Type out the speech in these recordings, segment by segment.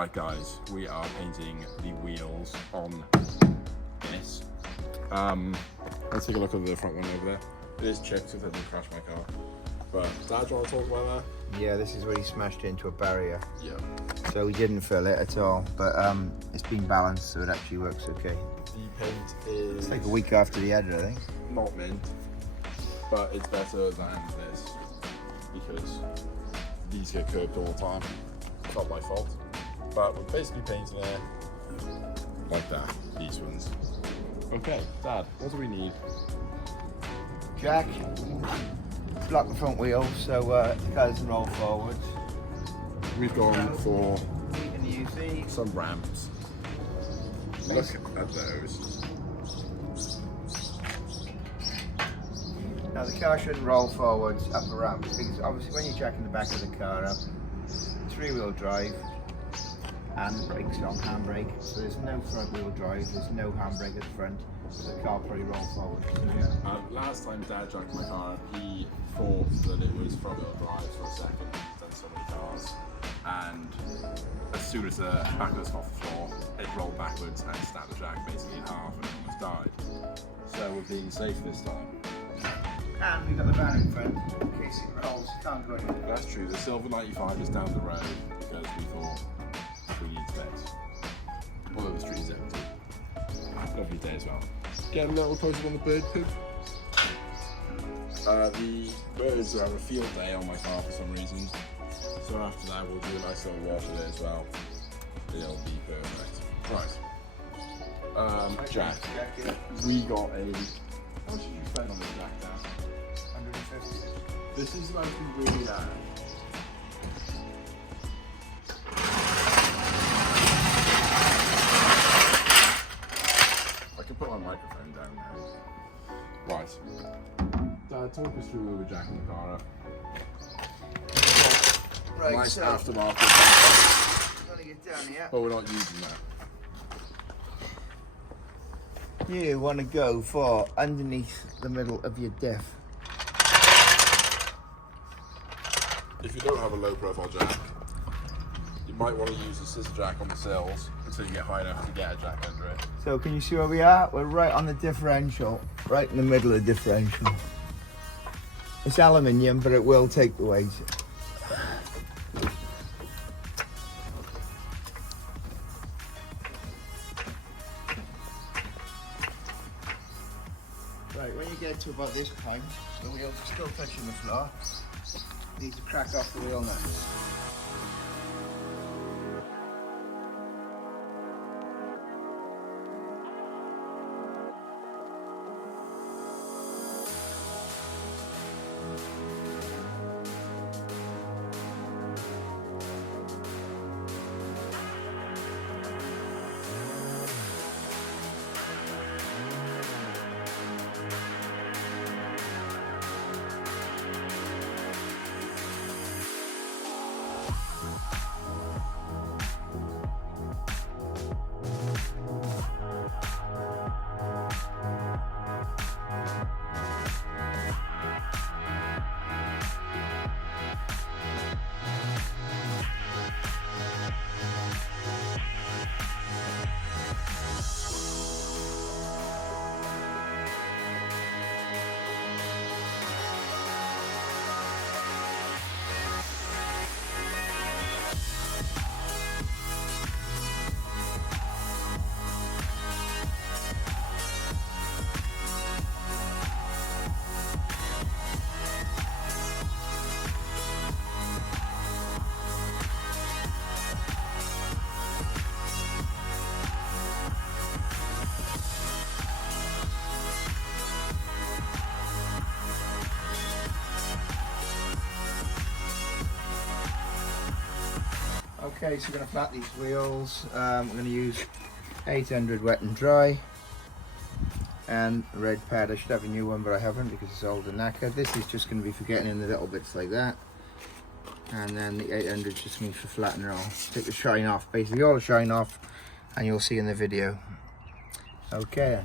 Right guys, we are painting the wheels on this. Let's take a look at the front one over there. It is chipped, so it doesn't crash my car. But Dad, do you want to talk about that? Yeah, this is where he smashed into a barrier. Yeah. So we didn't fill it at all, but it's been balanced, so it actually works okay. The paint is... It's like a week after the edit, I think. Not mint, but it's better than this because these get curved all the time. It's not my fault. But we're basically painting it like that, these ones. Okay, Dad, what do we need? Jack, block the front wheel so the car doesn't roll forwards. We've gone for UC. some ramps. Look at those. Now the car shouldn't roll forwards up a ramp because obviously when you're jacking the back of the car up, 3-wheel drive and brakes on handbrake, so there's no front wheel drive, there's no handbrake at the front, so the car probably roll forward. Last time Dad jacked my car, he thought that it was front wheel drive for a second. He's done so many cars, and as soon as the back was off the floor, it rolled backwards and snapped the jack basically in half and almost died. So we're being safe this time. And we've got the van in front in case it rolls, can't go anywhere. That's true, the Silver 95 is down the road because we thought we need space. Although the street's empty. Lovely day as well. Get a little closer on the bird pig. The birds are having a field day on my car for some reason. So after that we'll do a nice little water day as well. It'll be perfect. Right. Jack. We got a... How much did you spend on this jack, Dad? 150. This is like really loud. I can put my microphone down now. Right. Dad, talk us through where we're jacking the car up. Right, nice so aftermarket. gotta get down here. But we're not using that. You want to go for underneath the middle of your diff. If you don't have a low profile jack, you might want to use a scissor jack on the sills until you get high enough to get a jack under it. So can you see where we are? We're right on the differential, right in the middle of the differential. It's aluminium, but it will take the weight. Right, when you get to about this point, the wheels are still touching the floor. You need to crack off the wheel nuts. Okay, so we're going to flat these wheels. I'm going to use 800 wet and dry and a red pad. I should have a new one, but I haven't because it's old and knackered. This is just going to be for getting in the little bits like that, and then the 800 just means for flattening it all. Take the shine off, basically all the shine off, and you'll see in the video. Okay.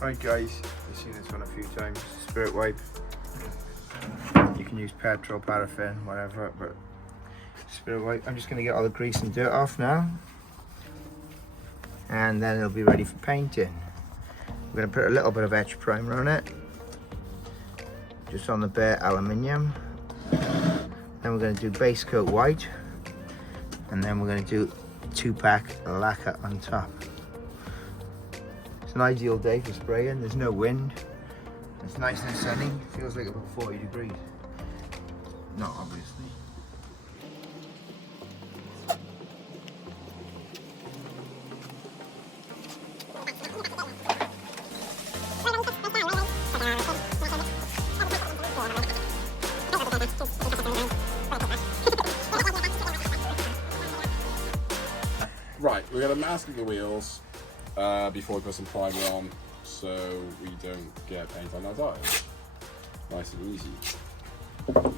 Right guys, you've seen this one a few times, spirit wipe. You can use petrol, paraffin, whatever, but spirit wipe. I'm just going to get all the grease and dirt off now. And then it'll be ready for painting. I'm going to put a little bit of etch primer on it. Just on the bare aluminium. Then we're going to do base coat white. And then we're going to do 2-pack lacquer on top. It's an ideal day for spraying. There's no wind. It's nice and sunny. Feels like about 40 degrees. Not obviously. Right, we're going to mask the wheels before we put some primer on, so we don't get paint on our tires. Nice and easy. Okay.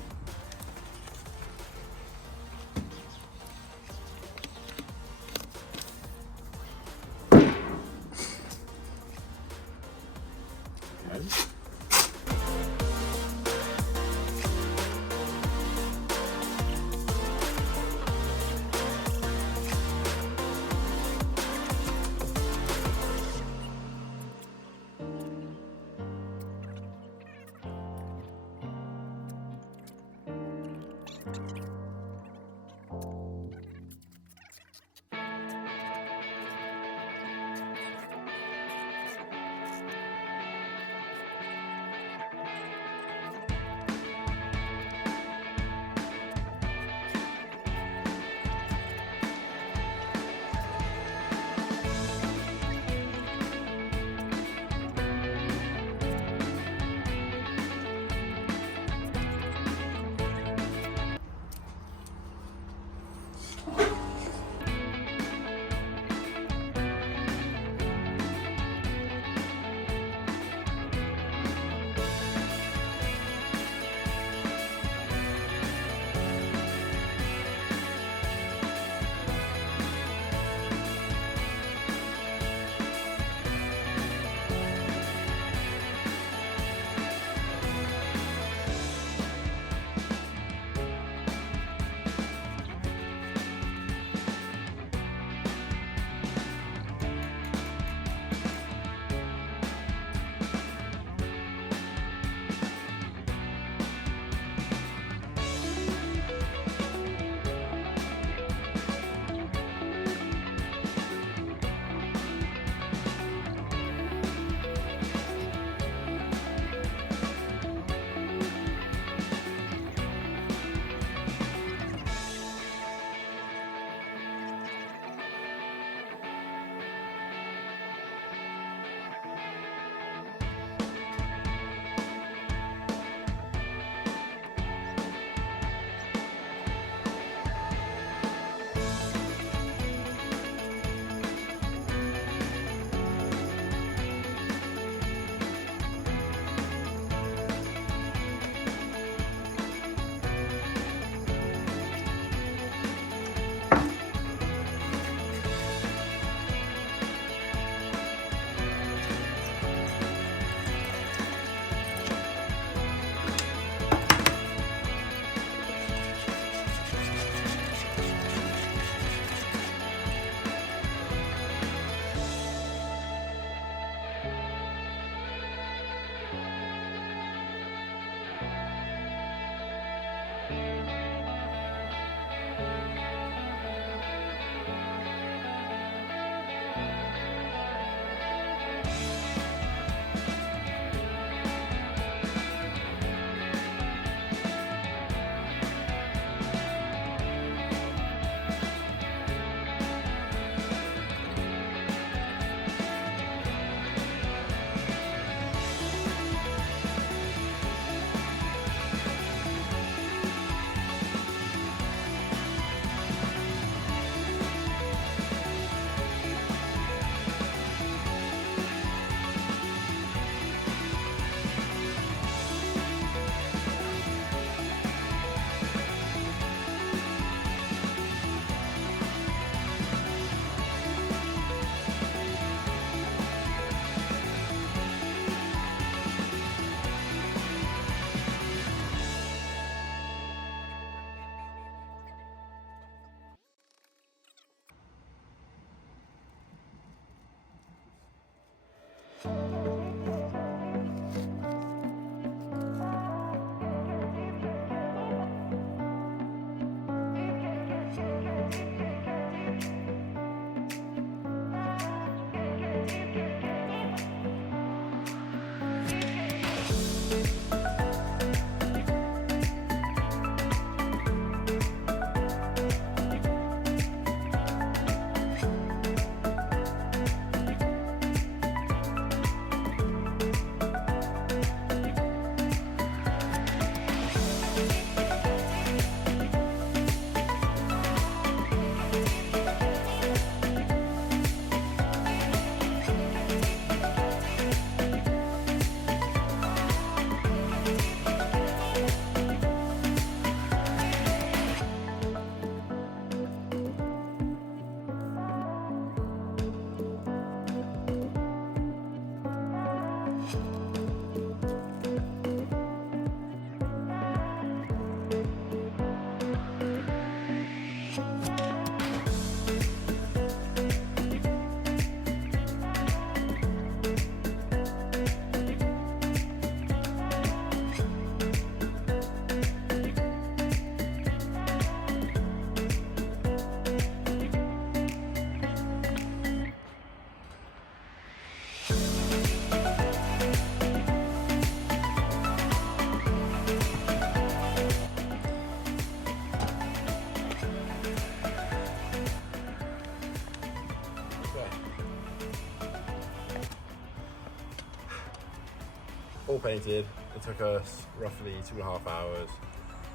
all painted. It took us roughly 2.5 hours,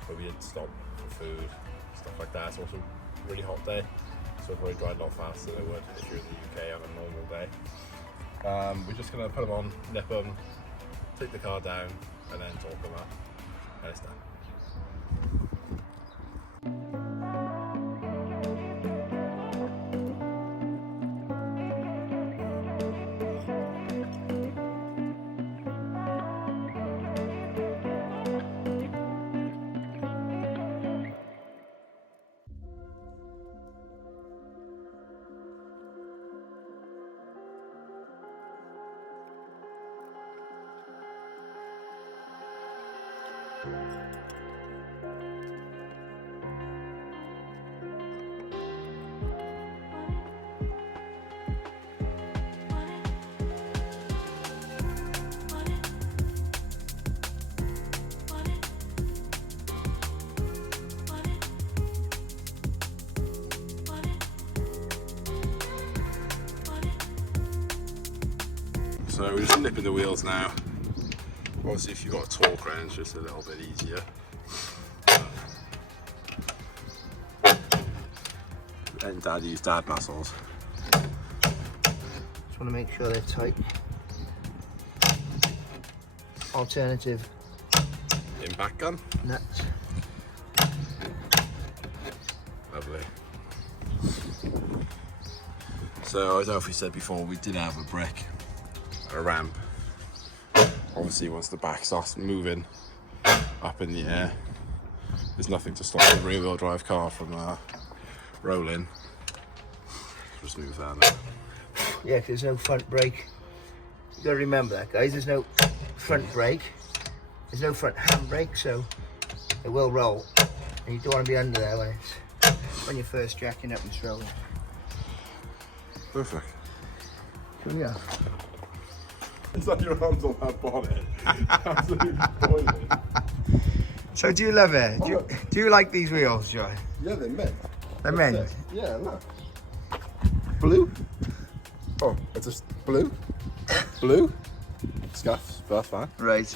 but we did stop for food, stuff like that. It's also a really hot day, so it probably dried a lot faster than it would if you're in the UK on a normal day. We're just gonna put them on, nip them, take the car down, and then torque them up, and it's done. So we're just nipping the wheels now. Obviously if you've got a torque wrench, it's just a little bit easier. And Dad used dad muscles. Just want to make sure they're tight. Alternative Impact gun. nuts. Lovely. So I don't know if we said before, we did have a brick, a ramp. Obviously once the back starts moving up in the air, there's nothing to stop the rear wheel drive car from rolling. Just move that now. Yeah, 'cause there's no front brake. You gotta remember that, guys. There's no front brake. There's no front handbrake, so it will roll. And you don't want to be under there when you're first jacking up and strolling. Perfect. Here we go. It's like your arms on that bonnet. Absolutely boiling. So do you love it? Do you like these wheels, Joy? Yeah, they're mint. They're mint. Yeah, look. Blue. Oh, it's just blue. Blue. Scuffs, that's fine. Right.